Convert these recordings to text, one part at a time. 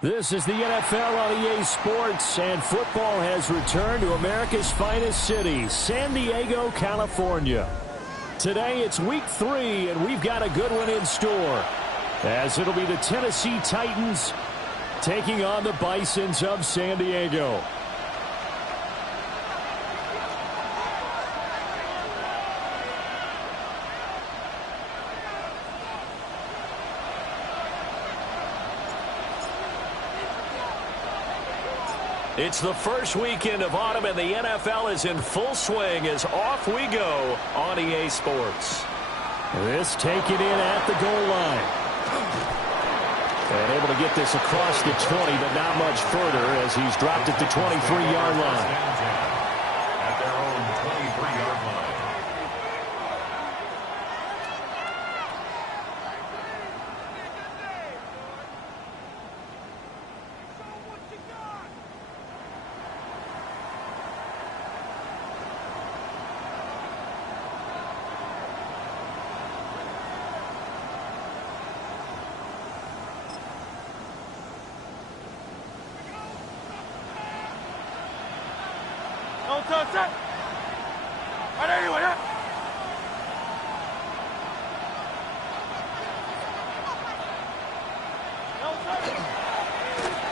This is the NFL on EA Sports, and football has returned to America's finest city, San Diego, California. Today it's week 3, and we've got a good one in store, as it'll be the Tennessee Titans taking on the Bisons of San Diego. It's the first weekend of autumn, and the NFL is in full swing as off we go on EA Sports. This taken in at the goal line. And able to get this across the 20, but not much further as he's dropped at the 23-yard line. At their own 23-yard line.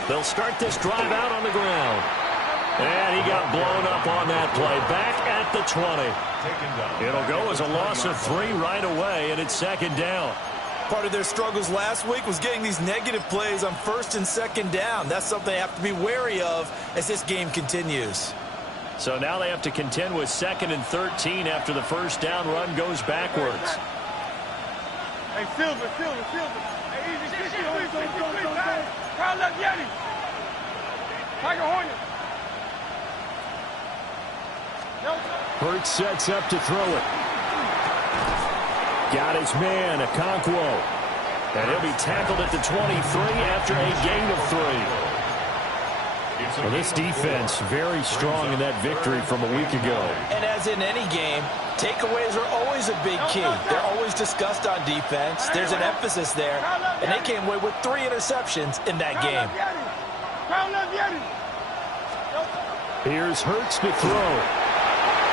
They'll start this drive out on the ground. And he got blown up on that play. Back at the 20. It'll go as a loss of 3 right away, and it's second down. Part of their struggles last week was getting these negative plays on first and second down. That's something they have to be wary of as this game continues. So now they have to contend with 2nd and 13 after the first down run goes backwards. Hey, Silver. Hey, easy. Crowd left Yeti. Tiger Hornet. Hurts sets up to throw it. Got his man, Okonkwo. And he'll be tackled at the 23 after a gain of 3. Well, this defense very strong in that victory from a week ago. And as in any game, takeaways are always a big key. They're always discussed on defense. There's an emphasis there, and they came away with 3 interceptions in that game. Here's Hurts to throw.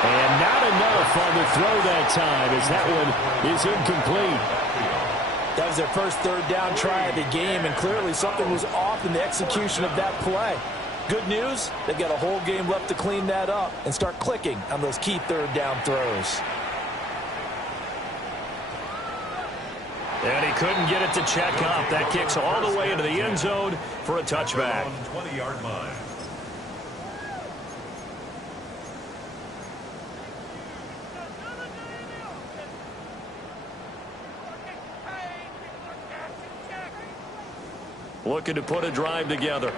And not enough on the throw that time as that one is incomplete. That was their first third down try of the game, and clearly something was off in the execution of that play. Good news, they've got a whole game left to clean that up and start clicking on those key third down throws. And he couldn't get it to check up. That kicks all the way into the end zone for a touchback. 20-yard line. Looking to put a drive together.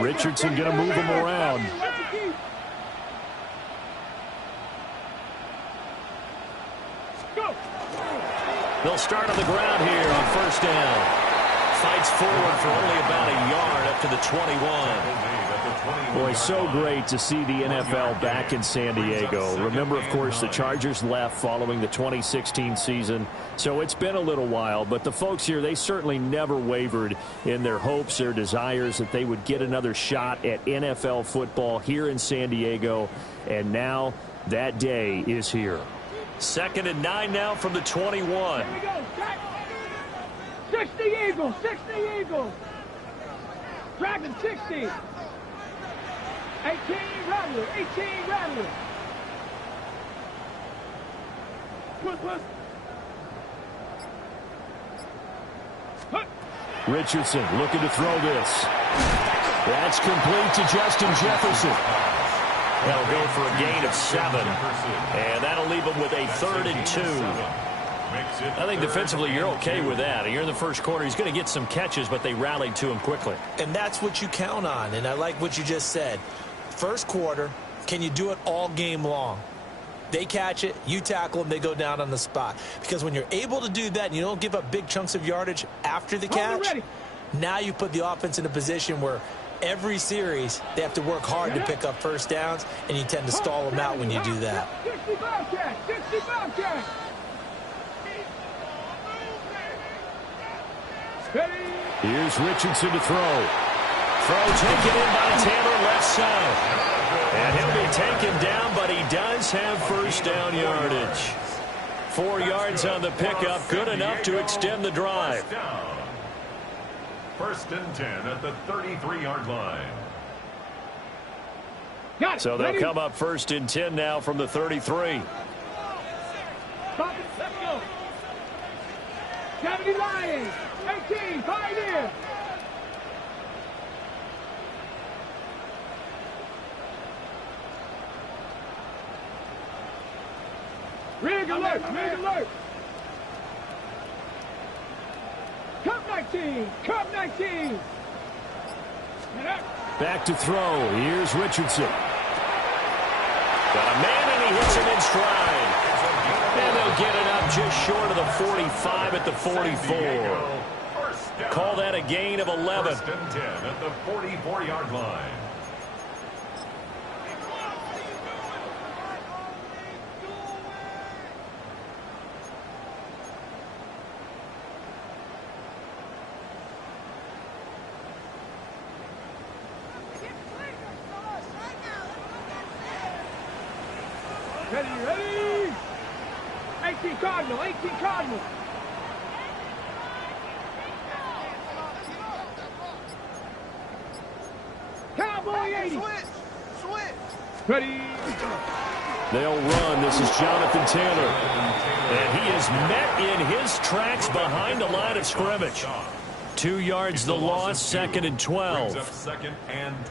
Richardson going to move him around. They'll start on the ground here on first down. Fights forward for only about a yard up to the 21. Boy, so great to see the NFL back in San Diego. Remember, of course, the Chargers left following the 2016 season, so it's been a little while. But the folks here, they certainly never wavered in their hopes, their desires that they would get another shot at NFL football here in San Diego. And now that day is here. 2nd and 9 now from the 21. 60 Eagles, 60 Eagles. Dragon 60. 18 Rattler, 18 Rattler. Push. Richardson looking to throw this. That's complete to Justin Jefferson. They'll go for a gain of 7. And that'll leave them with a 3rd and 2. I think defensively you're okay with that. You're in the first quarter. He's going to get some catches, but they rallied to him quickly. And that's what you count on. And I like what you just said. First quarter, can you do it all game long? They catch it, you tackle them, they go down on the spot. Because when you're able to do that and you don't give up big chunks of yardage after the catch, now you put the offense in a position where every series they have to work hard to pick up first downs, and you tend to stall them out when you do that. 65 catch, 65 catch. Here's Richardson to throw. Throw taken in by Taylor left side. And he'll be taken down, but he does have first down yardage. 4 yards on the pickup, good enough to extend the drive. 1st and 10 at the 33-yard line. So they'll come up 1st and 10 now from the 33. Stop it, let's go. 70 Lions, 18, Pioneer. Rig alert, rig alert. Cup 19, Cup 19. Back to throw. Here's Richardson. Got a man, and he hits him in stride. And they'll get it up just short of the 45 at the 44. Call that a gain of 11. 1st and 10 at the 44-yard line. Ready. 18 Cardinal, 18 Cardinal. Cowboy 80. Switch. Ready. They'll run. This is Jonathan Taylor. And he is met in his tracks behind the line of scrimmage. 2 yards the loss, 2nd and 12.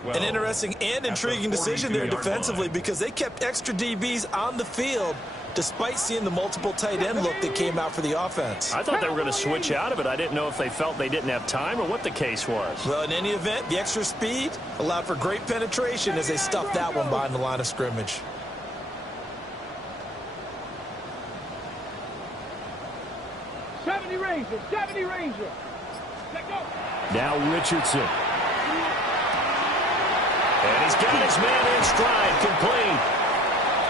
An interesting and intriguing decision there defensively, because they kept extra DBs on the field despite seeing the multiple tight end look that came out for the offense. I thought they were going to switch out of it. I didn't know if they felt they didn't have time or what the case was. Well, in any event, the extra speed allowed for great penetration as they stuffed that one behind the line of scrimmage. '70 Ranger. Now Richardson. And he's got his man in stride, complete.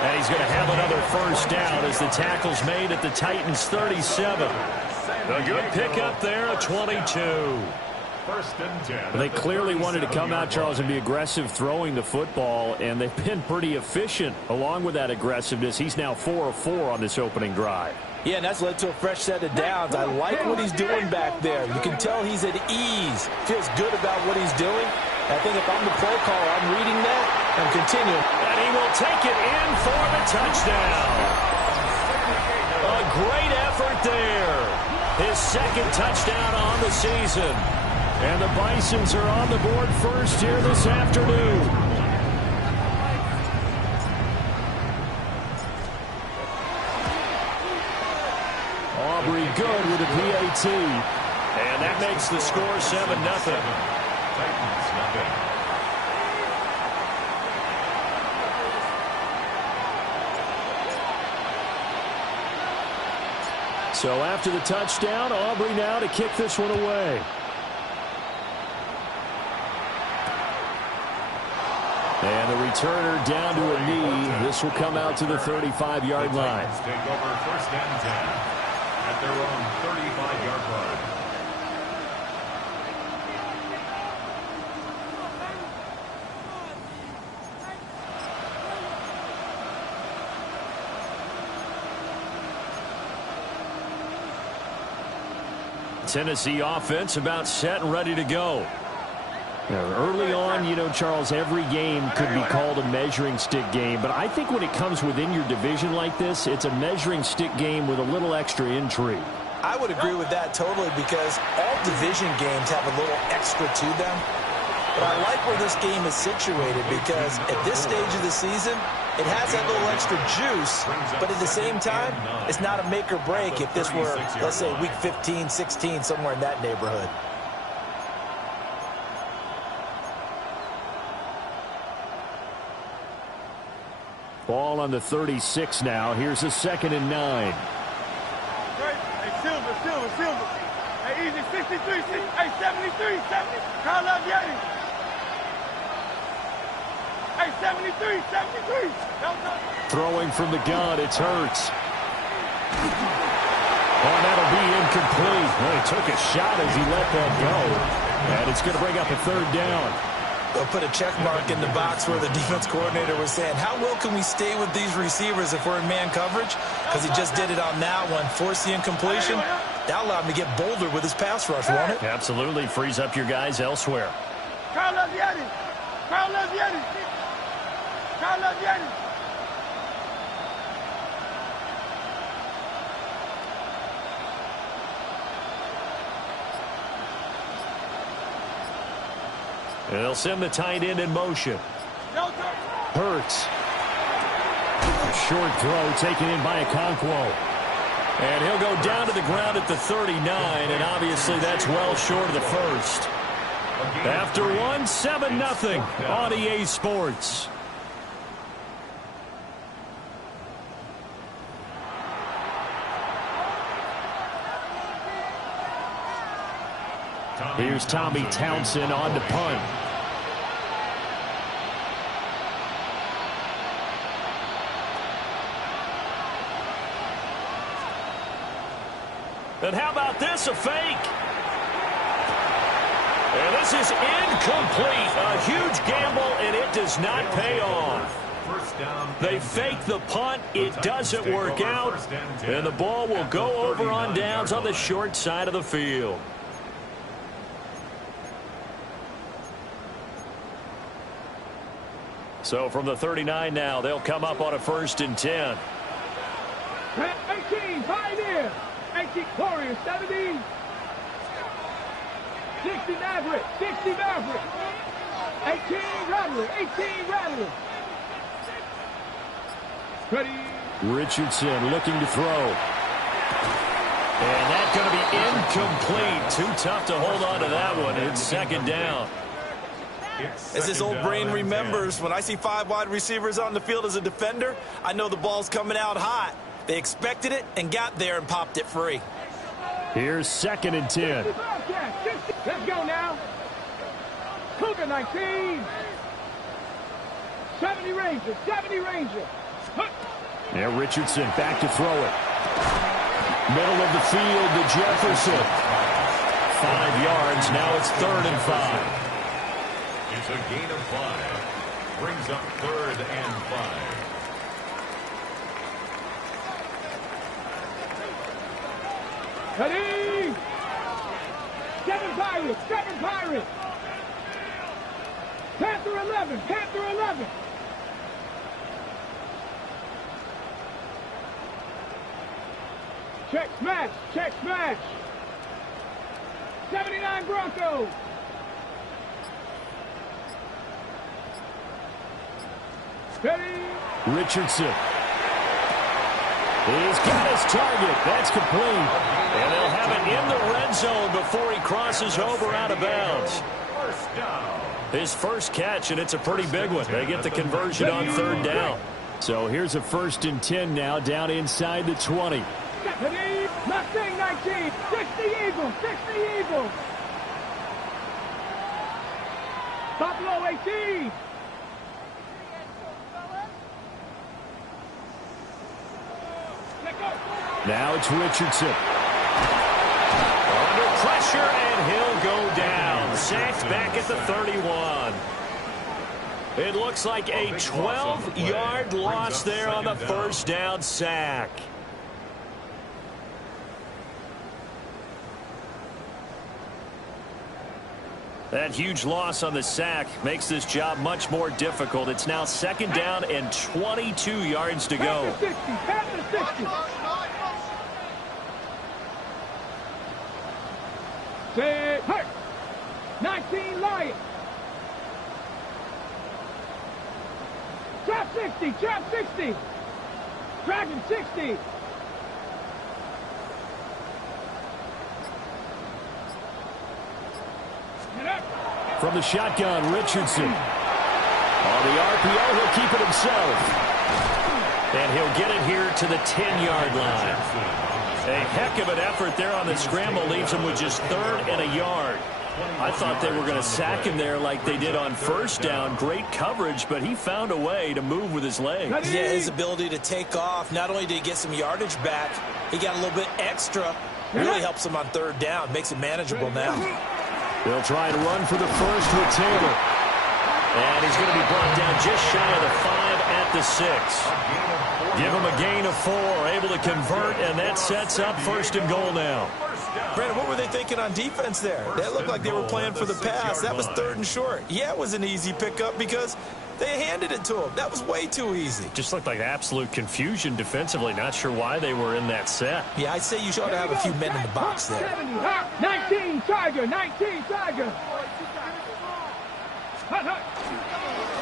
And he's going to have another first down as the tackle's made at the Titans' 37. A good pickup there, a 22. 1st and 10. They clearly wanted to come out, Charles, and be aggressive throwing the football, and they've been pretty efficient along with that aggressiveness. He's now 4 of 4 on this opening drive. Yeah, and that's led to a fresh set of downs. I like what he's doing back there. You can tell he's at ease. Feels good about what he's doing. I think if I'm the play caller, I'm reading that and continuing. And he will take it in for the touchdown. A great effort there. His 2nd touchdown on the season. And the Bisons are on the board first here this afternoon. Aubrey good with a PAT. And that makes the score 7-0. Titans nothing. So after the touchdown, Aubrey now to kick this one away. And the returner down to a knee. This will come out to the 35-yard line. Take over first and 10 at their own 35-yard line. Tennessee offense about set and ready to go. Early on, you know, Charles, every game could be called a measuring stick game. But I think when it comes within your division like this, it's a measuring stick game with a little extra intrigue. I would agree with that totally because all division games have a little extra to them. But I like where this game is situated because at this stage of the season, it has that little extra juice, but at the same time, it's not a make or break if this were, let's say, week 15, 16, somewhere in that neighborhood. Ball on the 36 now. Here's a 2nd and 9. Hey, Silver. Hey, easy, 63, hey, 73, 70. Carl up, Yeti. Hey, 73, 73. Throwing from the gun, it's Hurts. Oh, that'll be incomplete. Well, he took a shot as he let that go. And it's going to bring up a 3rd down. They'll put a check mark in the box where the defense coordinator was saying, how well can we stay with these receivers if we're in man coverage? Because he just did it on that one. Force the incompletion. That allowed him to get bolder with his pass rush, won't it? Absolutely. Frees up your guys elsewhere. Carl up, Yeti. Carl up, Yeti. Carl up, Yeti. They'll send the tight end in motion. Hurts. Short throw taken in by Okonkwo. And he'll go down to the ground at the 39, and obviously that's well short of the first. After one, 7-0 on EA Sports. Here's Tommy Townsend on to punt. And how about this, a fake? And this is incomplete. A huge gamble, and it does not pay off. They fake the punt. It doesn't work out. And the ball will go over on downs on the short side of the field. So from the 39 now, they'll come up on a 1st and 10. 18, Pioneer. 18, Warriors, 70. 60, Maverick. 60, Maverick. 18, Rattler. 18, Rattler. Ready. Richardson looking to throw. And that's going to be incomplete. Too tough to hold on to that one. It's 2nd down. As this old brain remembers, when I see 5 wide receivers on the field as a defender, I know the ball's coming out hot. They expected it and got there and popped it free. Here's 2nd and 10. Let's go now. Cougar 19. 70 Ranger, 70 Ranger. Yeah, Richardson back to throw it. Middle of the field to Jefferson. 5 yards. Now it's 3rd and 5. It's a gain of 5. Brings up 3rd and 5. Ready! 7 Pirates! 7 Pirates! Panther 11! Panther 11! Check smash! Check smash! 79 Broncos! Ready! Richardson. He's got his target. That's complete. And they'll have it in the red zone before he crosses over out of bounds. His first catch, and it's a pretty big one. They get the conversion on 3rd down. So here's a 1st and 10 now down inside the 20. Mustang 19, 60 Eagles, 60 Eagles. Buffalo 18. Now it's Richardson. Under pressure, and he'll go down. Sacked back at the 31. It looks like a 12-yard loss there on the first down sack. That huge loss on the sack makes this job much more difficult. It's now second down and 22 yards to go. 60, 60. Say, hurt. 19 Lions. Trap 60, trap 60. Dragon 60. From the shotgun, Richardson. On the RPO, he'll keep it himself. And he'll get it here to the 10-yard line. A heck of an effort there on the scramble leaves him with just third and a yard. I thought they were going to sack him there like they did on first down. Great coverage, but he found a way to move with his legs. Yeah, his ability to take off. Not only did he get some yardage back, he got a little bit extra. Really helps him on third down. Makes it manageable now. They'll try to run for the first with Taylor. And he's going to be brought down just shy of the 5 at the 6. Give him a gain of 4, able to convert, and that sets up first and goal now. Brandon, what were they thinking on defense there? That looked like they were playing for the pass. That was third and short. Yeah, it was an easy pickup because they handed it to him. That was way too easy. Just looked like absolute confusion defensively. Not sure why they were in that set. Yeah, I'd say you should have a few men in the box there. 19 Tiger, 19 Tiger.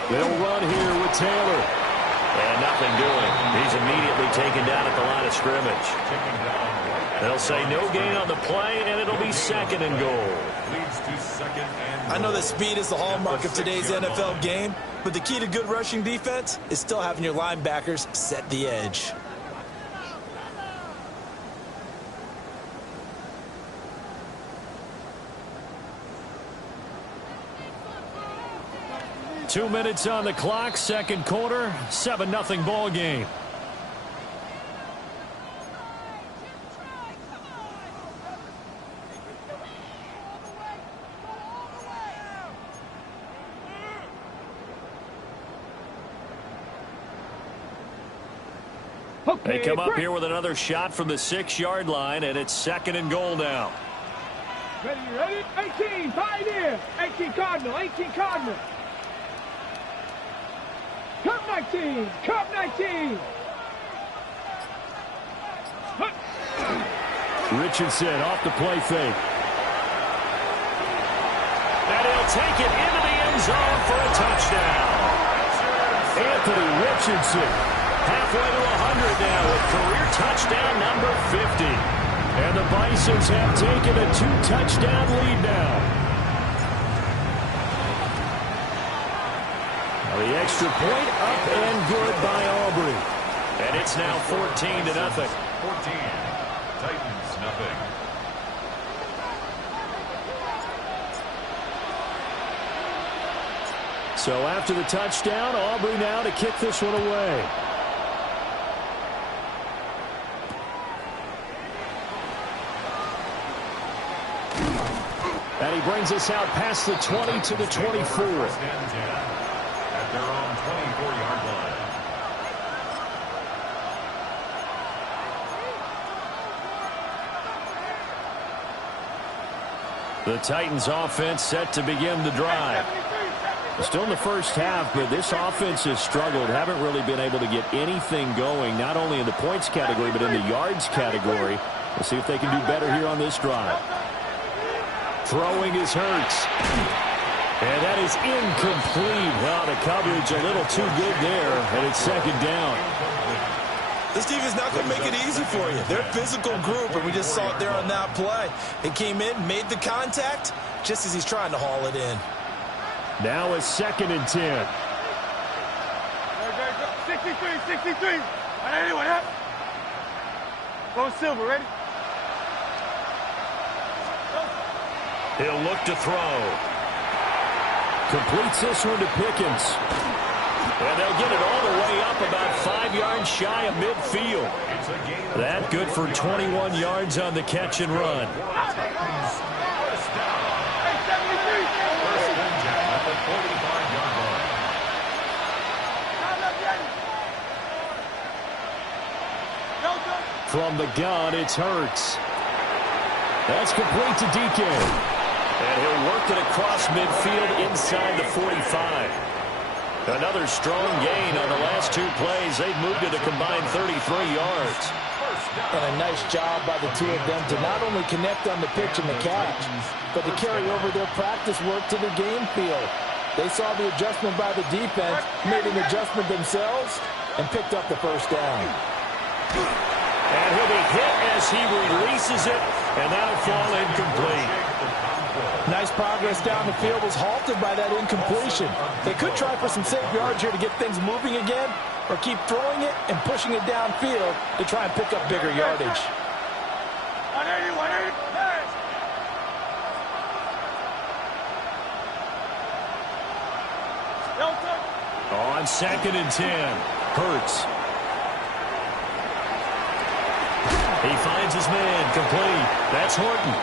They'll run here with Taylor. And nothing doing. He's immediately taken down at the line of scrimmage. They'll say no gain on the play, and it'll be second and goal. I know that speed is the hallmark of today's NFL game, but the key to good rushing defense is still having your linebackers set the edge. Two minutes on the clock, second quarter, 7-0 ball game. They come up here with another shot from the 6-yard line, and it's second and goal now. Ready? 18, Pioneer. 18 Cardinal, 18 Cardinal. Cup 19, Cup 19. Richardson off the play fake. And he'll take it into the end zone for a touchdown. Anthony Richardson. Halfway to 100 now with career touchdown number 50. And the Bisons have taken a 2-touchdown lead now. The extra point up and good by Aubrey. And it's now 14-0. 14. Titans nothing. So after the touchdown, Aubrey now to kick this one away. And he brings us out past the 20 to the 24. At their own 24-yard line. The Titans offense set to begin the drive. Still in the first half, but this offense has struggled. Haven't really been able to get anything going, not only in the points category, but in the yards category. We'll see if they can do better here on this drive. Throwing is Hurts. And that is incomplete. Well, the coverage a little too good there, and it's second down. This defense is not going to make it easy for you. They're a physical group, and we just saw it there on that play. It came in, made the contact, just as he's trying to haul it in. Now a second and 10. 63. Anyone up? Go silver, ready? He'll look to throw. Completes this one to Pickens. And they'll get it all the way up about 5 yards shy of midfield. That good for 21 yards on the catch and run. From the gun, it's Hurts. That's complete to DK. And he'll work it across midfield inside the 45. Another strong gain on the last 2 plays. They've moved it a combined 33 yards. And a nice job by the two of them to not only connect on the pitch and the catch, but to carry over their practice work to the game field. They saw the adjustment by the defense, made an adjustment themselves, and picked up the first down. And he'll be hit as he releases it, and that'll fall incomplete. Nice progress down the field was halted by that incompletion. They could try for some safe yards here to get things moving again, or keep throwing it and pushing it downfield to try and pick up bigger yardage. 180, 180, pass. On 2nd and 10, Hurts. He finds his man, complete. That's Horton.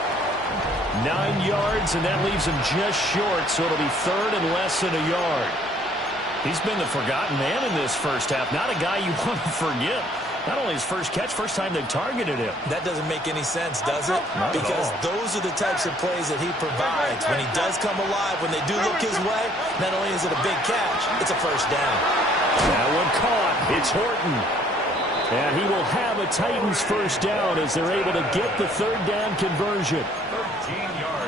9 yards, and that leaves him just short, so it'll be 3rd and less than a yard. He's been the forgotten man in this first half. Not a guy you want to forget. Not only his first catch, first time they've targeted him. That doesn't make any sense, does it? Because those are the types of plays that he provides. When he does come alive, when they do look his way, not only is it a big catch, it's a first down. That one caught. It's Horton. And he will have a Titans first down as they're able to get the 3rd down conversion.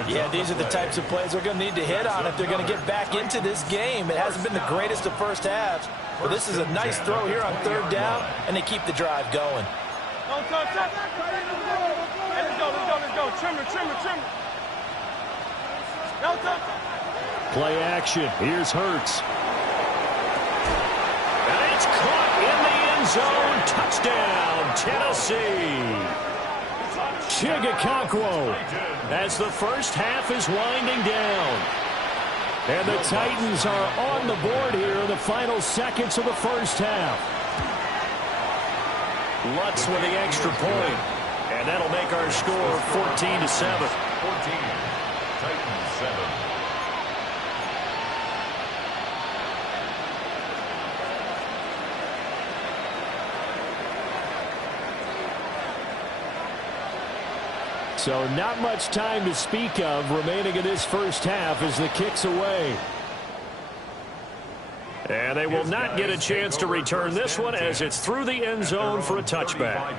Yeah, these are the types of plays they're going to need to hit on if they're going to get back into this game. It hasn't been the greatest of first halves, but this is a nice throw here on 3rd down, and they keep the drive going. Let's go. Trimmer. Play action. Here's Hurts. And it's caught in the end zone. Touchdown, Tennessee. Chigakakwo. As the first half is winding down. And the Titans are on the board here in the final seconds of the first half. Lutz with the extra point. And that'll make our score 14-7. 14. Titans 7. So not much time to speak of remaining in this first half as the kick's away. And they will not get a chance to return this one as it's through the end zone for a touchback.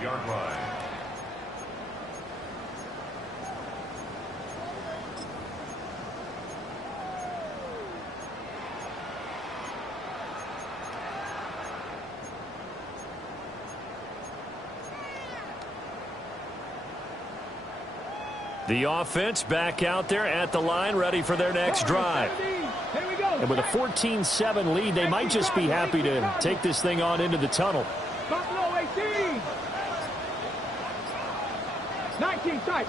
The offense back out there at the line, ready for their next drive. And with a 14-7 lead, they might just be happy to take this thing on into the tunnel. Buffalo 18. 19 tight.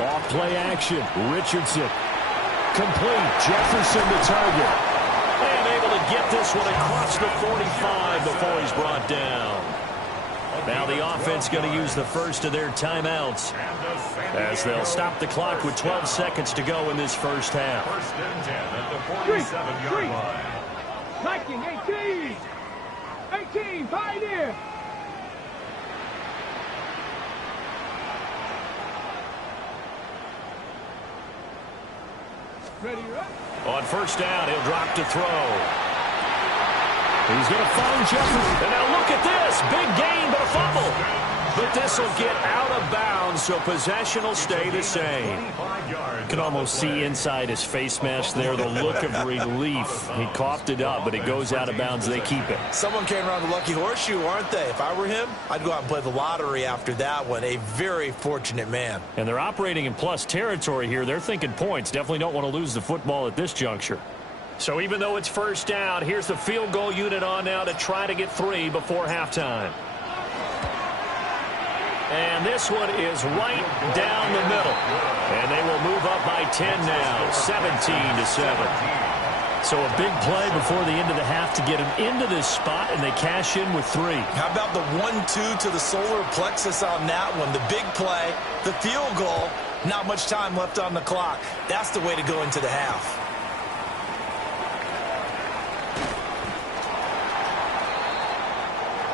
Off play action. Richardson. Complete. Jefferson the target. And able to get this one across the 45 before he's brought down. Now the offense going to use the first of their timeouts as they'll stop the clock with 12 seconds to go in this first half. 1st and 10 at the 47-yard line. 19, 18, Pioneer. Ready, On 1st down, he'll drop to throw. He's going to find Jefferson. And now look at this. Big gain, but a fumble. But this will get out of bounds, so possession will stay the same. You can almost see inside his face mask there the look of relief. He coughed it up, but it goes out of bounds. They keep it. Someone came around the lucky horseshoe, aren't they? If I were him, I'd go out and play the lottery after that one. A very fortunate man. And they're operating in plus territory here. They're thinking points. Definitely don't want to lose the football at this juncture. So even though it's 1st down, here's the field goal unit on now to try to get 3 before halftime. And this one is right down the middle. And they will move up by 10 now, 17-7. So a big play before the end of the half to get them into this spot, and they cash in with 3. How about the 1-2 to the solar plexus on that one? The big play, the field goal, not much time left on the clock. That's the way to go into the half.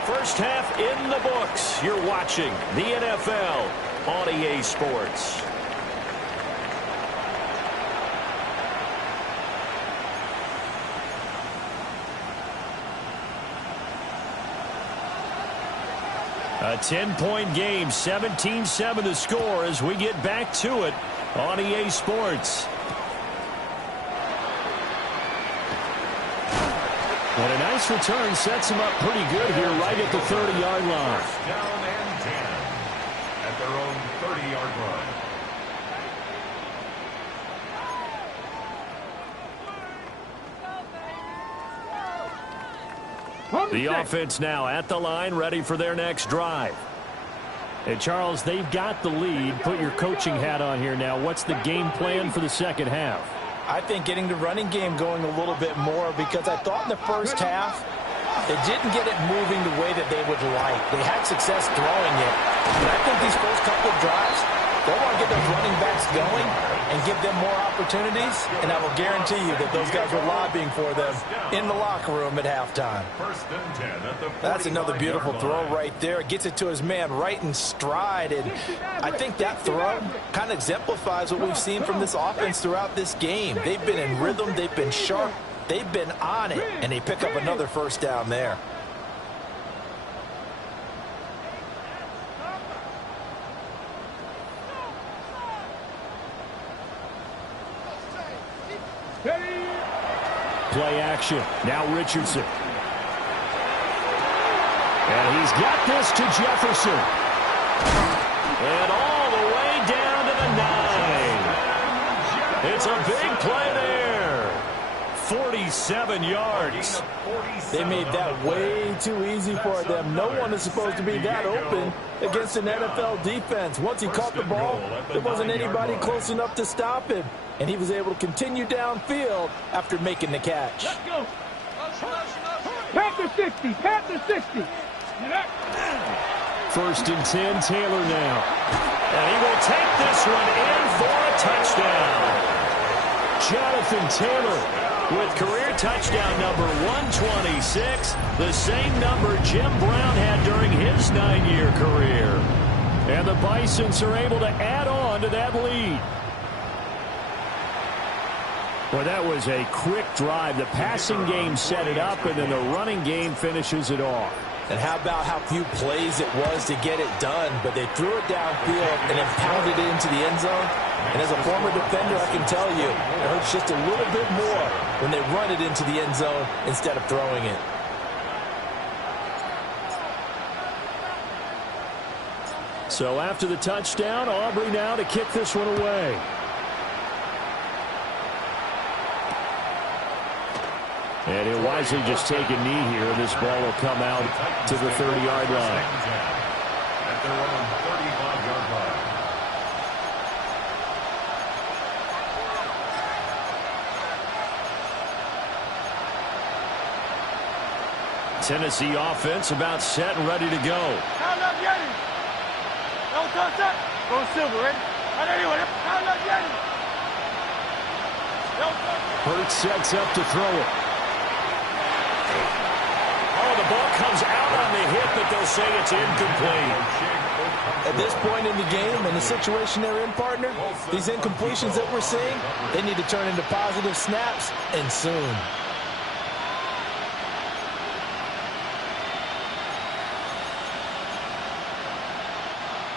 First half in the books. You're watching the NFL on EA Sports. A 10-point game, 17-7 to score as we get back to it on EA Sports. And a nice return sets him up pretty good here right at the 30-yard line. First down and 10 at their own 30-yard line. The offense now at the line, ready for their next drive. And Charles, they've got the lead. Put your coaching hat on here now. What's the game plan for the second half? I think getting the running game going a little bit more, because I thought in the first half they didn't get it moving the way that they would like. They had success throwing it. But I think these first couple of drives, they want to get those running backs going and give them more opportunities, and I will guarantee you that those guys were lobbying for them in the locker room at halftime. First and 10 at the That's another 45-yard beautiful line. throw right there. Gets it to his man right in stride, and I think that throw kind of exemplifies what we've seen from this offense throughout this game. They've been in rhythm, they've been sharp, they've been on it, and they pick up another first down there. Play action. Now Richardson. And he's got this to Jefferson. And all the way down to the 9. It's a big play there. 47 yards. They made that way too easy for them. No one is supposed to be that open against an NFL defense. Once he caught the ball, there wasn't anybody close enough to stop him. And he was able to continue downfield after making the catch. Let's go. Panther 60. Panther 60. First and 10, Taylor now. And he will take this one in for a touchdown. Jonathan Taylor With career touchdown number 126, the same number Jim Brown had during his 9-year career. And the Bisons are able to add on to that lead. Well, that was a quick drive. The passing game set it up, and then the running game finishes it off. And how about how few plays it was to get it done, but they threw it downfield and then pounded it into the end zone. And as a former defender, I can tell you, it hurts just a little bit more when they run it into the end zone instead of throwing it. So after the touchdown, Aubrey now to kick this one away. And he'll wisely just take a knee here, and this ball will come out to the 30-yard line. At their own 35-yard line. Tennessee offense about set and ready to go. Count up, Yeti. Don't touch that. Go silver, ready? Right anyway. Count up, Yeti. Hurts sets up to throw it. Oh, the ball comes out on the hit, but they'll say it's incomplete. At this point in the game, and the situation they're in, partner, these incompletions that we're seeing, they need to turn into positive snaps, and soon.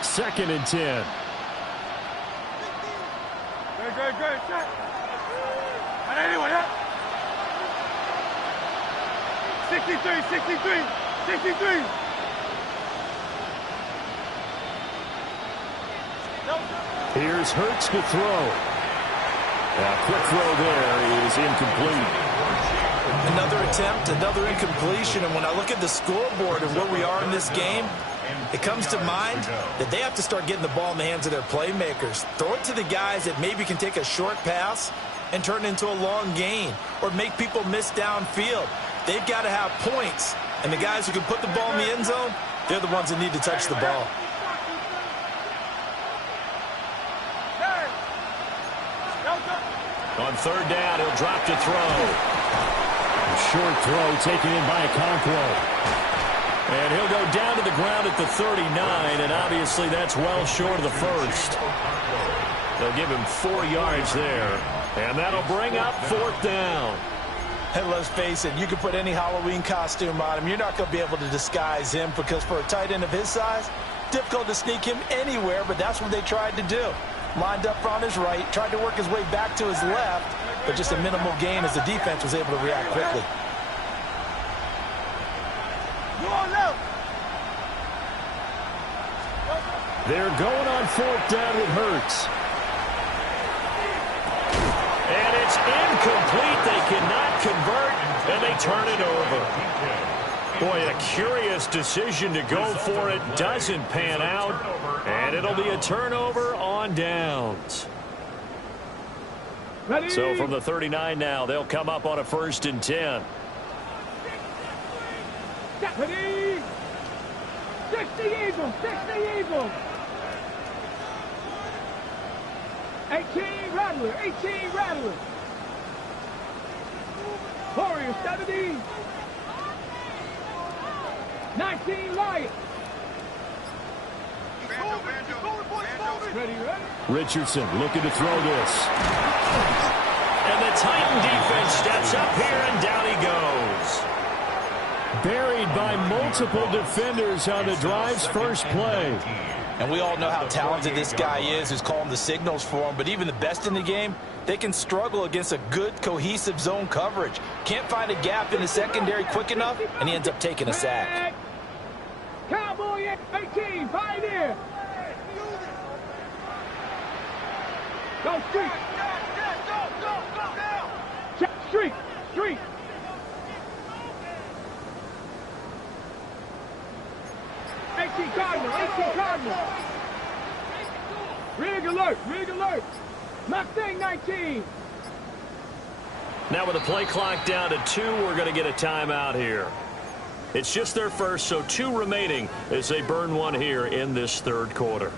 Second and 10. Great. Check. Right anyway, huh? 63. Here's Hurts to throw. A quick throw there is incomplete. Another attempt, another incompletion, and when I look at the scoreboard and where we are in this game, It comes to mind that they have to start getting the ball in the hands of their playmakers. Throw it to the guys that maybe can take a short pass and turn it into a long gain or make people miss downfield. They've got to have points. And the guys who can put the ball in the end zone, they're the ones that need to touch the ball. On third down, he'll drop to throw. Short throw taken in by Okonkwo. And he'll go down to the ground at the 39, and obviously that's well short of the first. They'll give him 4 yards there, and that'll bring up fourth down. And let's face it, you can put any Halloween costume on him. You're not going to be able to disguise him because for a tight end of his size, difficult to sneak him anywhere, but that's what they tried to do. Lined up on his right, tried to work his way back to his left, but just a minimal gain as the defense was able to react quickly. They're going on fourth down with Hurts. And it's incomplete. They cannot convert, and they turn it over. Boy, a curious decision to go for it. Doesn't pan out, and it'll be a turnover on downs. So from the 39 now, they'll come up on a 1st and 10. 60 Eagles, 60 Eagles. 18 Rattler, 18 Rattler. Warrior 70. 19 Lion. Ready. Richardson looking to throw this. And the Titan defense steps up here, and down he goes. Buried by multiple defenders on the drive's first play. And we all know how talented this guy is who's calling the signals for him, but even the best in the game, they can struggle against a good, cohesive zone coverage. Can't find a gap in the secondary quick enough, and he ends up taking a sack. Cowboy 18, Pioneer. Go street. Check street. Street. Cardinal, 18 Cardinal. Rig alert, rig alert. Mustang 19. Now with the play clock down to 2, we're going to get a timeout here. It's just their first, so 2 remaining as they burn one here in this third quarter.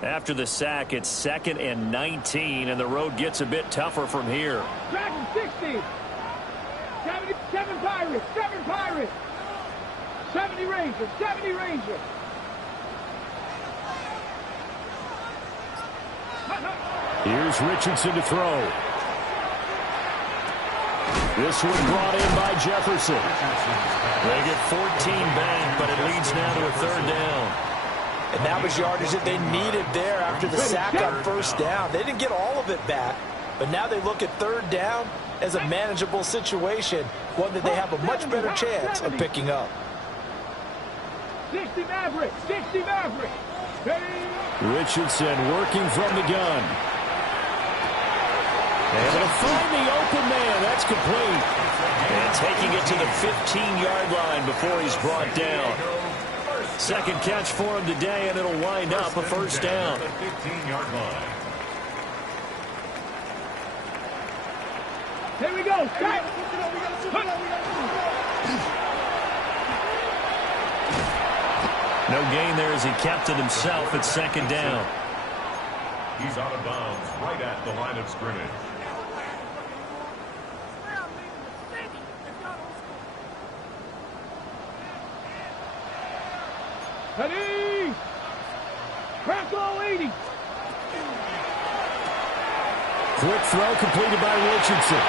After the sack, it's 2nd and 19, and the road gets a bit tougher from here. Dragon 60. 77 Pirates, 7 Pirates. 70 Rangers, 70 Rangers. Here's Richardson to throw. This one brought in by Jefferson. They get 14 back, but it leads now to a 3rd down. And that was yardage that they needed there after the sack on 1st down. They didn't get all of it back, but now they look at 3rd down as a manageable situation, one that they have a much better chance of picking up. 60 Maverick, 60 Maverick. Richardson working from the gun. Able to find the open man. That's complete. And taking it to the 15-yard line before he's brought down. 2nd catch for him today, and it'll wind up a 1st down. 15-yard line. Here we go. No gain there as he kept it himself at 2nd down. He's out of bounds right at the line of scrimmage. Ready. Crackle 80. Quick throw completed by Richardson.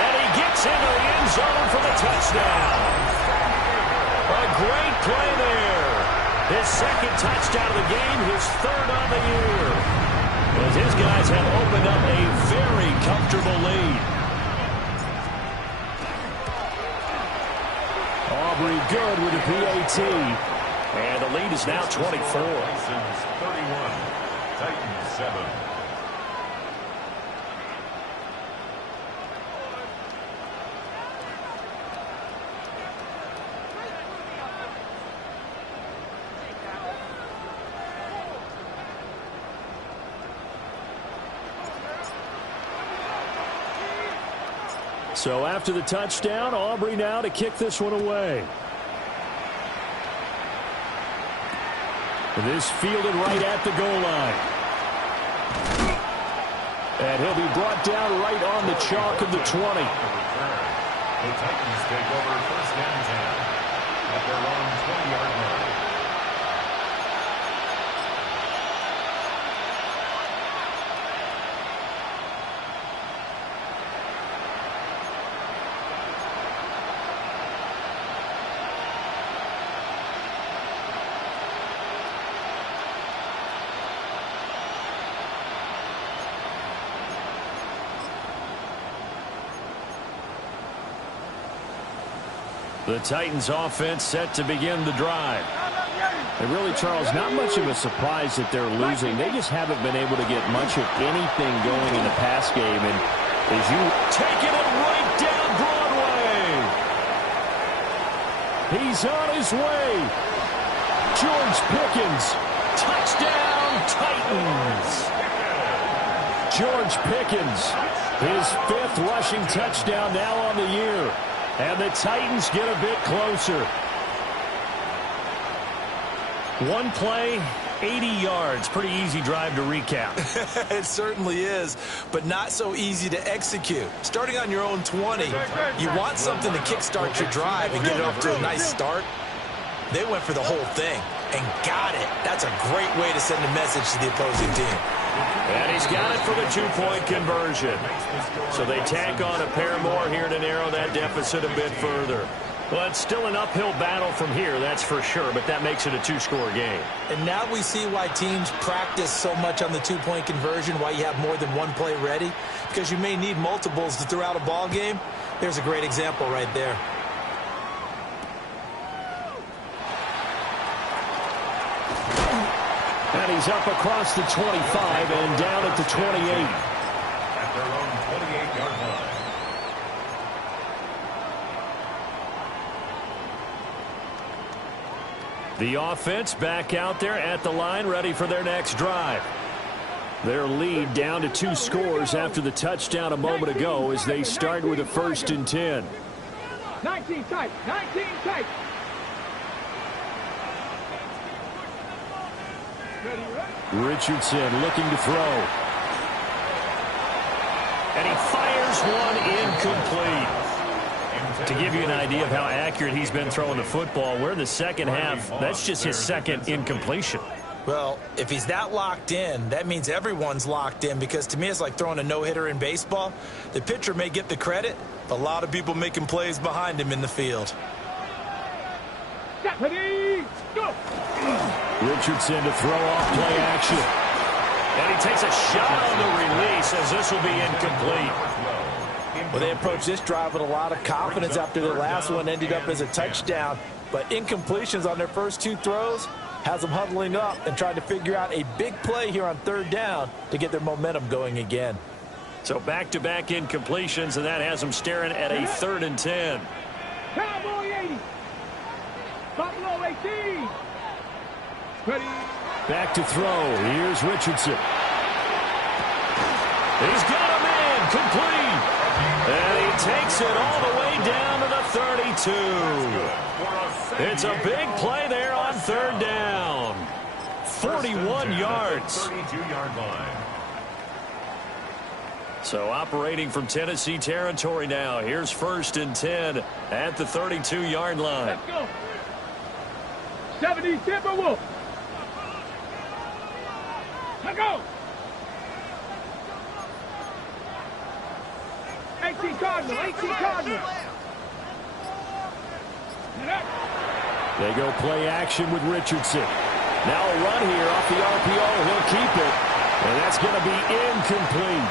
And he gets into the end zone for the touchdown. A great play there. His 2nd touchdown of the game, his 3rd on the year. As his guys have opened up a very comfortable lead. Aubrey good with the PAT. And the lead is now 24. Titans 31, Titans 7. So after the touchdown, Aubrey now to kick this one away. This fielded right at the goal line. And he'll be brought down right on the chalk of the 20. The Titans take over first and 10 at their own 20-yard line. The Titans offense set to begin the drive. And really, Charles, not much of a surprise that they're losing. They just haven't been able to get much of anything going in the pass game. And as you taking it right down Broadway. He's on his way. George Pickens. Touchdown, Titans. George Pickens, his 5th rushing touchdown now on the year. And the Titans get a bit closer. One play, 80 yards. Pretty easy drive to recap. It certainly is, but not so easy to execute. Starting on your own 20, you want something to kickstart your drive and get it off to a nice start. They went for the whole thing and got it. That's a great way to send a message to the opposing team. And he's got it for the 2-point conversion. So they tack on a pair more here to narrow that deficit a bit further. Well, it's still an uphill battle from here, that's for sure, but that makes it a 2-score game. And now we see why teams practice so much on the 2-point conversion, why you have more than one play ready, because you may need multiples to throw out a ball game. There's a great example right there. And he's up across the 25 and down at the 28. At their own 28-yard line. The offense back out there at the line, ready for their next drive. Their lead down to 2 scores after the touchdown a moment ago as they start with a 1st and 10. 19 tight, 19 tight. Richardson looking to throw. And he fires one incomplete. To give you an idea of how accurate he's been throwing the football, we're in the second half. That's just his 2nd incompletion. Well, if he's that locked in, that means everyone's locked in, because to me it's like throwing a no-hitter in baseball. The pitcher may get the credit, but a lot of people making plays behind him in the field. Ready, go! Richardson to throw off play action. And he takes a shot on the release as this will be incomplete. Well, they approached this drive with a lot of confidence after their last one ended up as a touchdown. But incompletions on their first 2 throws has them huddling up and trying to figure out a big play here on 3rd down to get their momentum going again. So back-to-back incompletions, and that has them staring at a 3rd and 10. Cowboy 80. Buffalo 18. Ready. Back to throw. Here's Richardson. He's got a man complete. And he takes it all the way down to the 32. It's a big play there on 3rd down. 41 yards. 32-yard line. So operating from Tennessee territory now. Here's 1st and 10 at the 32-yard line. Let's go. 70 Timberwolf. Let's go. 18 Cardinal, 18 Cardinal. They go play action with Richardson. Now a run here off the RPO. He'll keep it. And that's going to be incomplete.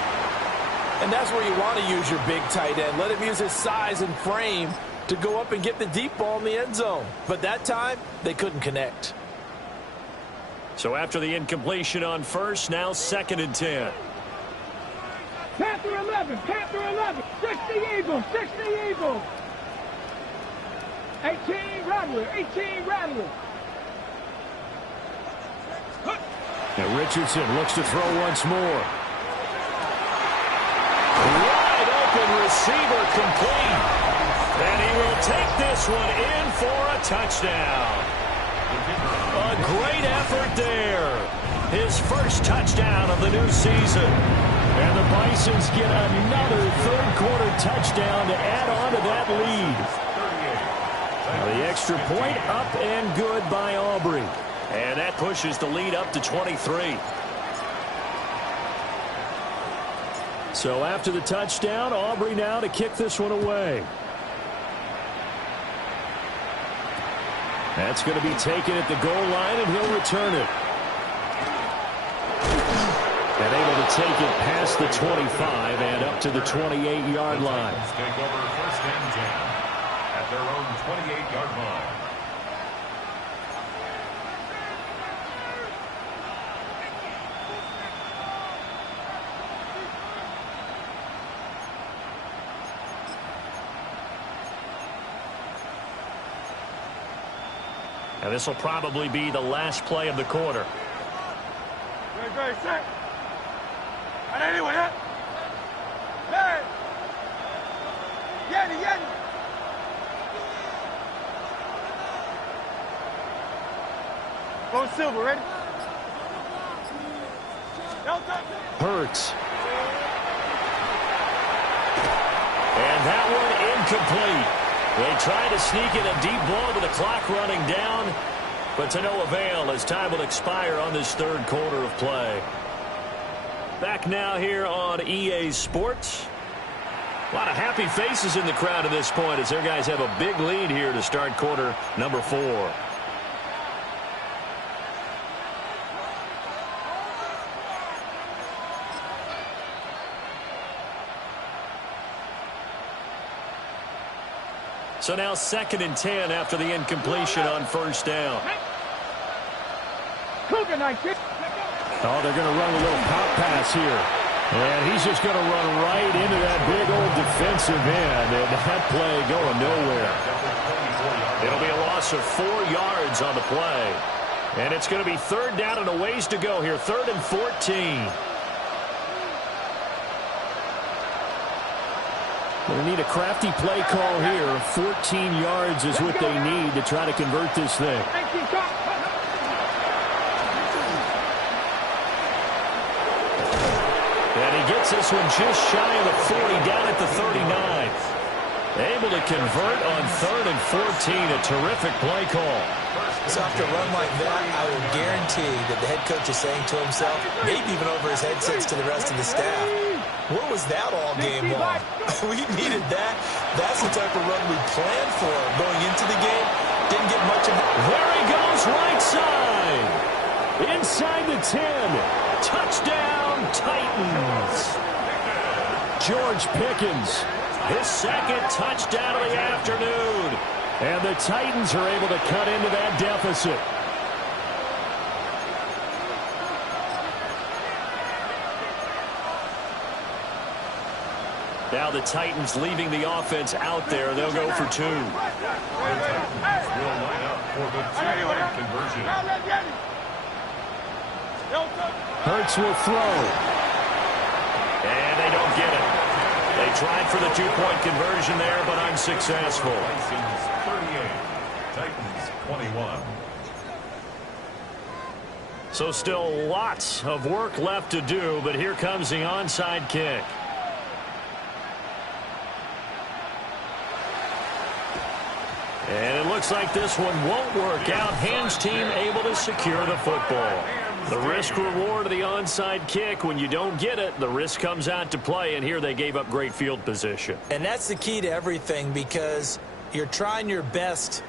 And that's where you want to use your big tight end. Let him use his size and frame to go up and get the deep ball in the end zone. But that time, they couldn't connect. So after the incompletion on first, now 2nd and 10. Panther 11, Panther 11, 60 Eagles, 60 Eagles. 18 Rattler, 18 Rattler. Now Richardson looks to throw once more. Wide open receiver complete. And he will take this one in for a touchdown. A great effort there. His first touchdown of the new season. And the Bisons get another third-quarter touchdown to add on to that lead. Now the extra point up and good by Aubrey. And that pushes the lead up to 23. So after the touchdown, Aubrey now to kick this one away. That's going to be taken at the goal line, and he'll return it. And able to take it past the 25 and up to the 28-yard line. Take over 1st and 10 at their own 28-yard line. And this will probably be the last play of the quarter. Very set. And anyway, hey! Yanni, Yanni! Go Silver, ready? Hurts. And that one incomplete. They try to sneak in a deep ball with the clock running down, but to no avail as time will expire on this third quarter of play. Back now here on EA Sports. A lot of happy faces in the crowd at this point as their guys have a big lead here to start quarter number 4. So now 2nd and 10 after the incompletion on first down. Cougar 19. Oh, they're going to run a little pop pass here. And he's just going to run right into that big old defensive end. And that play going nowhere. It'll be a loss of 4 yards on the play. And it's going to be 3rd down and a ways to go here. 3rd and 14. They need a crafty play call here. 14 yards is what they need to try to convert this thing. And he gets this one just shy of the 40, down at the 39. Able to convert on 3rd and 14. A terrific play call. So after a run like that, I will guarantee that the head coach is saying to himself, maybe even over his headsets to the rest of the staff, what was that all game long? We needed that. That's the type of run we planned for going into the game. Didn't get much of it. There he goes, right side. Inside the 10. Touchdown, Titans. George Pickens. His 2nd touchdown of the afternoon. And the Titans are able to cut into that deficit. Now the Titans leaving the offense out there. They'll go for 2. Will line up for the 2-point conversion. Hurts will throw. And they don't get it. They tried for the 2-point conversion there, but unsuccessful. Bisons 38, Titans 21. So still lots of work left to do, but here comes the onside kick. And it looks like this one won't work out. Hands team able to secure the football. The risk-reward of the onside kick, when you don't get it, the risk comes out to play, and here they gave up great field position. And that's the key to everything, because you're trying your best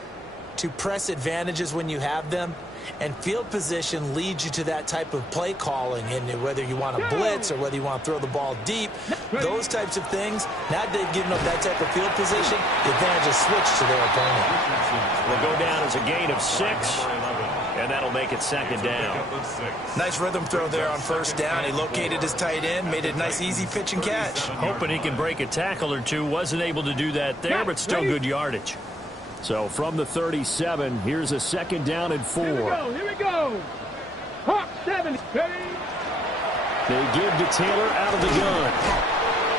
to press advantages when you have them, and field position leads you to that type of play calling. And whether you want to blitz or whether you want to throw the ball deep, those types of things, now that they've given up that type of field position, the advantage is switched to their opponent. Will go down as a gain of 6, and that'll make it second down. Nice rhythm throw there on first down. He located his tight end, made it a nice, easy pitch and catch. Hoping he can break a tackle or two. Wasn't able to do that there, but still good yardage. So from the 37, here's a second down and 4. Here we go. Hawk 7. Ready? They give to Taylor out of the gun.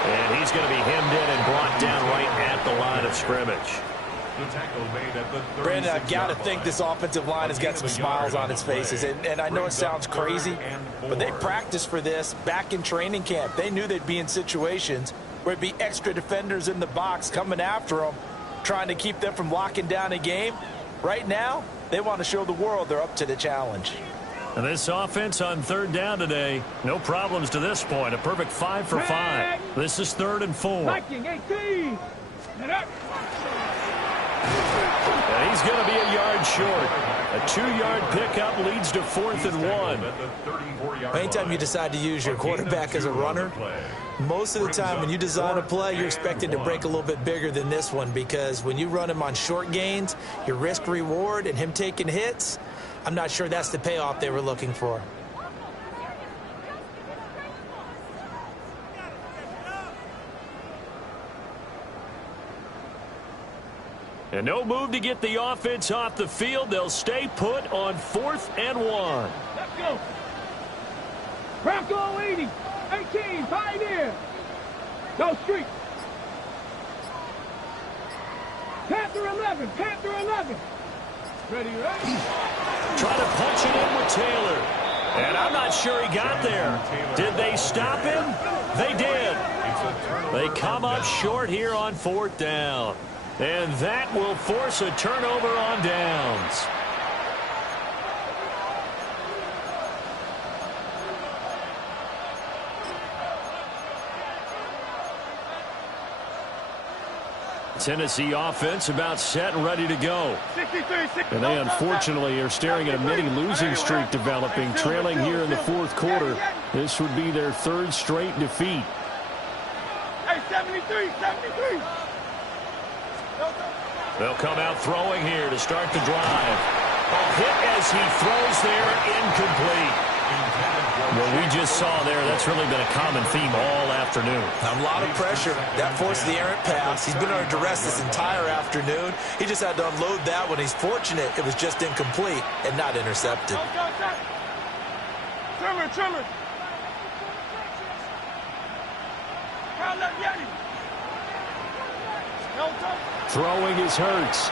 And he's going to be hemmed in and brought down right at the line of scrimmage. Brandon, I've got to think this offensive line has got some smiles on its faces. And I know it sounds crazy, but they practiced for this back in training camp. They knew they'd be in situations where it'd be extra defenders in the box coming after them, trying to keep them from locking down a game. Right now, they want to show the world they're up to the challenge. And this offense on third down today, no problems to this point. A perfect 5 for 5. This is 3rd and 4. Viking 18. And up. And he's going to be a yard short. A 2-yard pickup leads to 4th and 1. Anytime you decide to use your quarterback as a runner, most of the time when you design a play, you're expected to break a little bit bigger than this one, because when you run him on short gains, your risk reward and him taking hits, I'm not sure that's the payoff they were looking for. And no move to get the offense off the field. They'll stay put on 4th and 1. Let's go. Bronco 80. 18. Pioneer. Go street. Panther 11. Panther 11. Ready, ready? Try to punch it in with Taylor. And I'm not sure he got there. Did they stop him? They did. They come up short here on 4th down. And that will force a turnover on downs. Tennessee offense about set and ready to go. 63. And they unfortunately are staring at a mini losing streak developing, trailing here in the 4th quarter. This would be their 3rd straight defeat. Hey, 73. 73. They'll come out throwing here to start the drive. A hit as he throws there, incomplete. What we just saw there, that's really been a common theme all afternoon. A lot of pressure. That forced the errant pass. He's been under duress this entire afternoon. He just had to unload that one. He's fortunate it was just incomplete and not intercepted. Trimmer. Kyle left Yeti. Throwing is Hurts.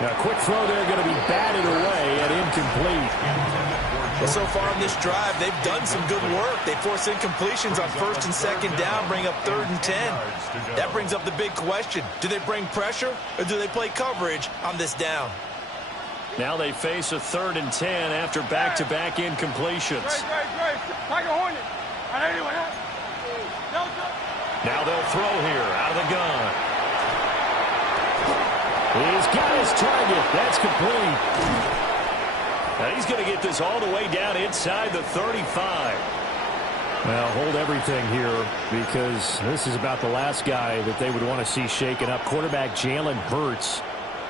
Now, a quick throw there, going to be batted away and incomplete. Well, so far in this drive, they've done some good work. They force incompletions on 1st and 2nd down, bring up 3rd and 10. That brings up the big question. Do they bring pressure or do they play coverage on this down? Now they face a 3rd and 10 after back-to-back incompletions. Tiger Hornet. Now they'll throw here out of the gun. He's got his target. That's complete. Now he's going to get this all the way down inside the 35. Well, hold everything here, because this is about the last guy that they would want to see shaken up. Quarterback Jalen Hurts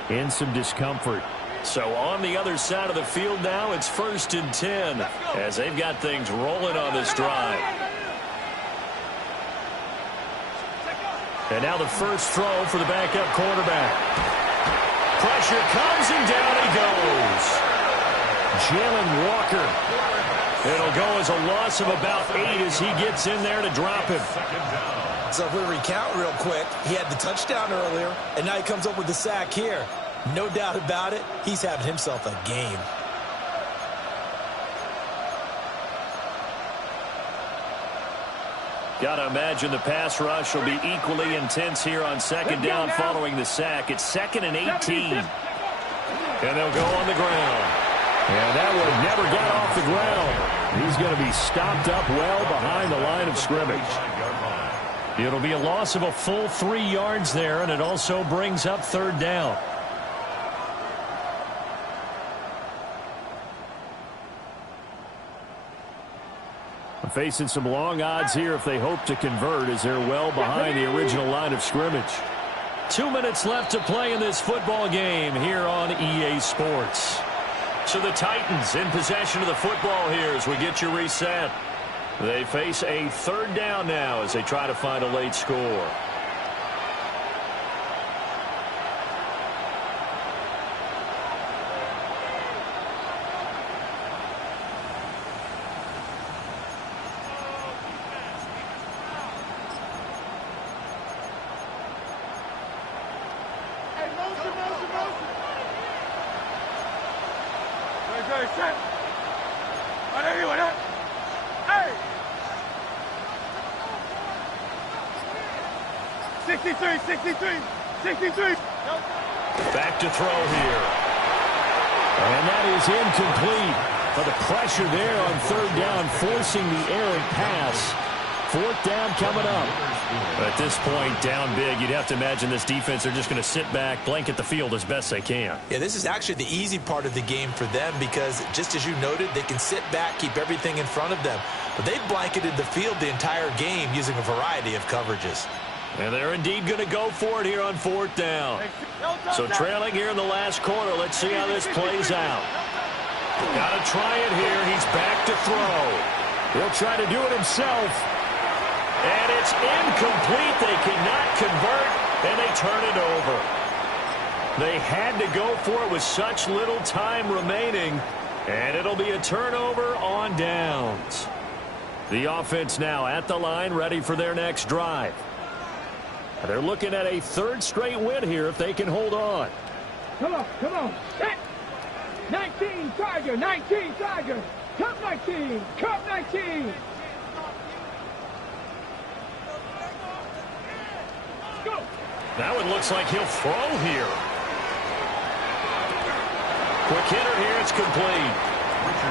in some discomfort. So on the other side of the field now, it's 1st and 10 as they've got things rolling on this drive. And now the first throw for the backup quarterback. Pressure comes and down he goes. Jalen Walker. It'll go as a loss of about 8 as he gets in there to drop him. So if we recount real quick, he had the touchdown earlier, and now he comes up with the sack here. No doubt about it, he's having himself a game. Got to imagine the pass rush will be equally intense here on 2nd down following the sack. It's 2nd and 18. And they'll go on the ground. And that one never got off the ground. He's going to be stopped up well behind the line of scrimmage. It'll be a loss of a full 3 yards there, and it also brings up 3rd down. Facing some long odds here if they hope to convert, as they're well behind the original line of scrimmage. 2 minutes left to play in this football game here on EA Sports. So the Titans in possession of the football here as we get you reset. They face a third down now as they try to find a late score. Hey! 63, 63, 63. Back to throw here. And that is incomplete. But the pressure there on third down, forcing the errant pass. Fourth down coming up. At this point, down big, you'd have to imagine this defense are just going to sit back, blanket the field as best they can. Yeah, this is actually the easy part of the game for them because, just as you noted, they can sit back, keep everything in front of them. But they've blanketed the field the entire game using a variety of coverages. And they're indeed going to go for it here on fourth down. So trailing here in the last quarter. Let's see how this plays out. Got to try it here. He's back to throw. He'll try to do it himself. And it's incomplete. They cannot convert, and they turn it over. They had to go for it with such little time remaining, and it'll be a turnover on downs. The offense now at the line, ready for their next drive. They're looking at a third straight win here if they can hold on. Come on. Set. 19, Tiger, 19, Tiger. Cup 19, Cup 19. Go. That one looks like he'll throw here. Quick hitter here, it's complete.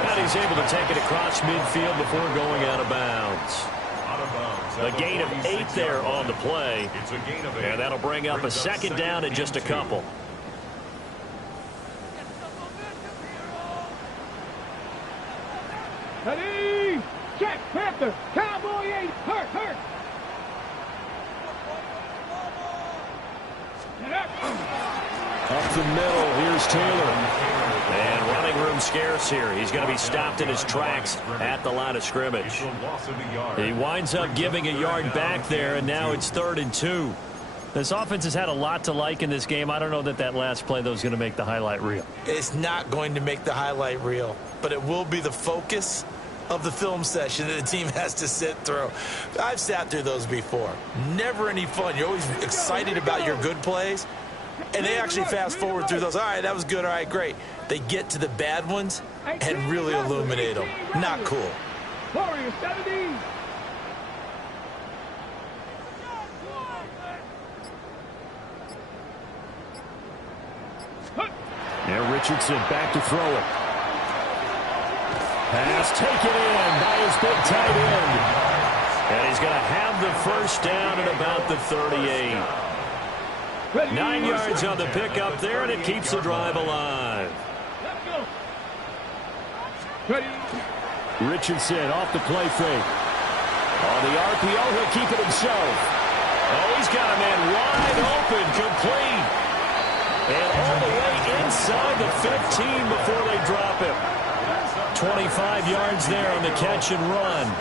And he's able to take it across midfield before going out of bounds. A gain of 8 there on the play. And that'll bring up a second down in just a couple. Ready, check, Panther, Cowboy 8, hurt. Up the middle, here's Taylor. And running room scarce here. He's going to be stopped in his tracks at the line of scrimmage. He winds up giving a yard back there, and now it's 3rd and 2. This offense has had a lot to like in this game. I don't know that last play, though, is going to make the highlight reel. It's not going to make the highlight reel, but it will be the focus of the film session that the team has to sit through. I've sat through those before. Never any fun. You're always excited about your good plays, and they actually fast forward through those. All right, that was good. All right, great. They get to the bad ones and really illuminate them. Not cool. Warrior 70. Now Richardson back to throw it. Pass taken in by his big tight end. And he's going to have the first down at about the 38. 9 yards on the pickup there, and it keeps the drive alive. Let's go. Ready. Richardson off the play fake. On the RPO, he'll keep it himself. Oh, he's got a man wide open, complete. And all the way inside the 15 before they drop him. 25 yards there on the catch and run.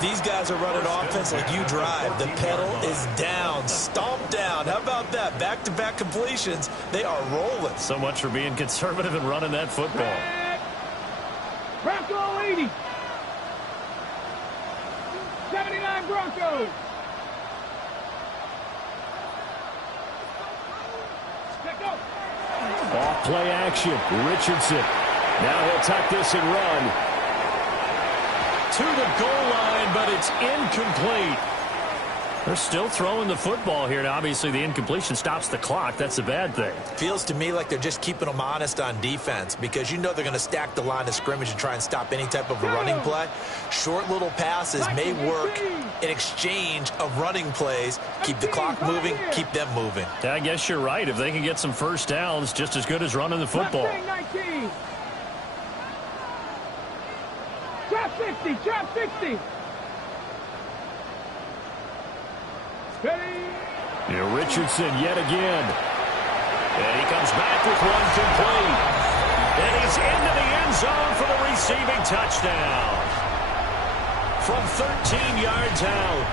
These guys are running offense like you drive. The pedal is down, stomped down. How about that? Back-to-back completions. They are rolling. So much for being conservative and running that football. Bronco 80. 79 Broncos. Let go. Off play action. Richardson. Now he'll tuck this and run. To the goal line, but it's incomplete. They're still throwing the football here. Now, obviously, the incompletion stops the clock. That's the bad thing. Feels to me like they're just keeping them honest on defense because you know they're going to stack the line of scrimmage and try and stop any type of a running play. Short little passes may work in exchange of running plays. Keep the clock moving, keep them moving. Yeah, I guess you're right. If they can get some first downs, just as good as running the football. Trap 60, trap 60. Steady. Richardson yet again. And he comes back with one complete. And he's into the end zone for the receiving touchdown. From 13 yards out.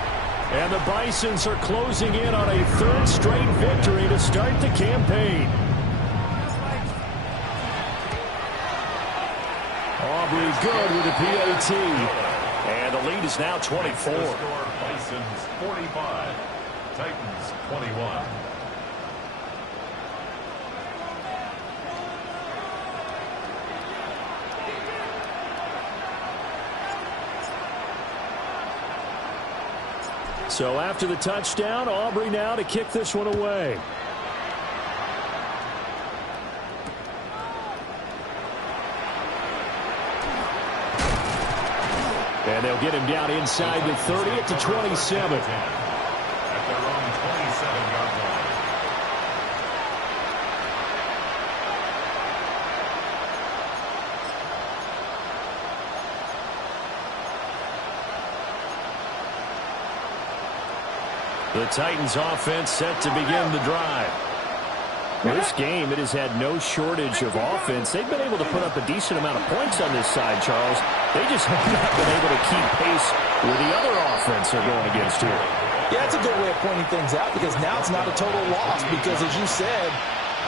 And the Bisons are closing in on a third straight victory to start the campaign. Aubrey good with the PAT. And the lead is now 24. Bisons 45. Titans 21. So after the touchdown, Aubrey now to kick this one away. And they'll get him down inside the 30 at the 27. At their own 27-yard line. The Titans offense set to begin the drive. This game, it has had no shortage of offense. They've been able to put up a decent amount of points on this side, Charles. They just have not been able to keep pace with the other offense they're going against here. Yeah, it's a good way of pointing things out because now it's not a total loss because, as you said,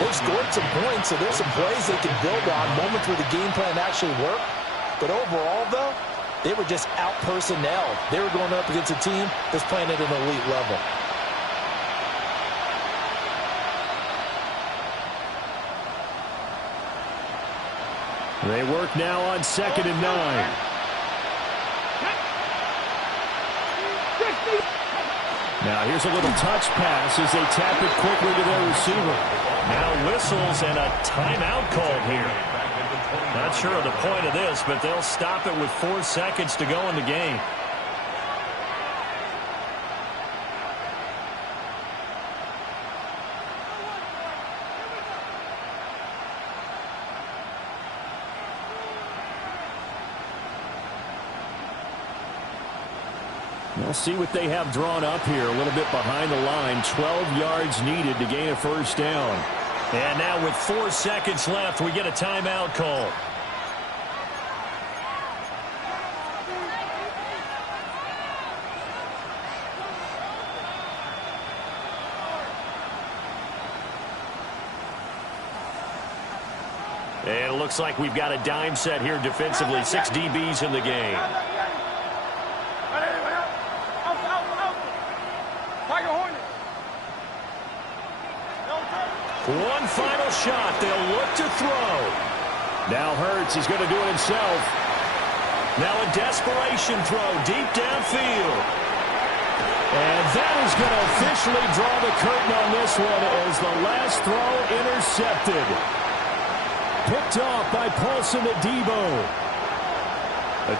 they've scored some points, so there's some plays they can build on, moments where the game plan actually worked. But overall, though, they were just out-personnelled. They were going up against a team that's playing at an elite level. They work now on 2nd and 9. Now here's a little touch pass as they tap it quickly to their receiver. Now whistles and a timeout called here. Not sure of the point of this, but they'll stop it with 4 seconds to go in the game. We'll see what they have drawn up here. A little bit behind the line. 12 yards needed to gain a first down. And now with 4 seconds left, we get a timeout call. And it looks like we've got a dime set here defensively. 6 DBs in the game. One final shot. They'll look to throw. Now Hurts is going to do it himself. Now a desperation throw deep downfield. And that is going to officially draw the curtain on this one as the last throw intercepted. Picked off by Paulson Adebo.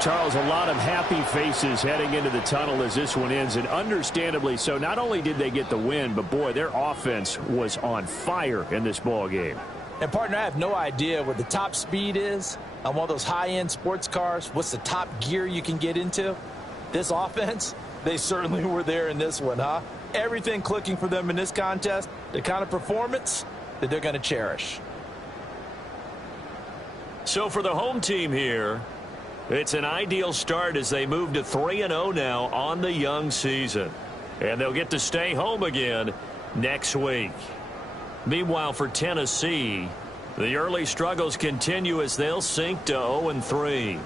Charles, a lot of happy faces heading into the tunnel as this one ends, and understandably so. Not only did they get the win, but boy, their offense was on fire in this ball game. And partner, I have no idea what the top speed is on one of those high-end sports cars. What's the top gear you can get into? This offense, they certainly were there in this one, huh? Everything clicking for them in this contest, the kind of performance that they're going to cherish. So for the home team here, it's an ideal start as they move to 3-0 now on the young season. And they'll get to stay home again next week. Meanwhile, for Tennessee, the early struggles continue as they'll sink to 0-3.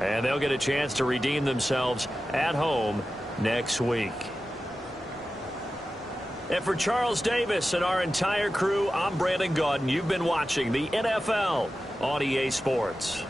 And they'll get a chance to redeem themselves at home next week. And for Charles Davis and our entire crew, I'm Brandon Gaudin. You've been watching the NFL on EA Sports.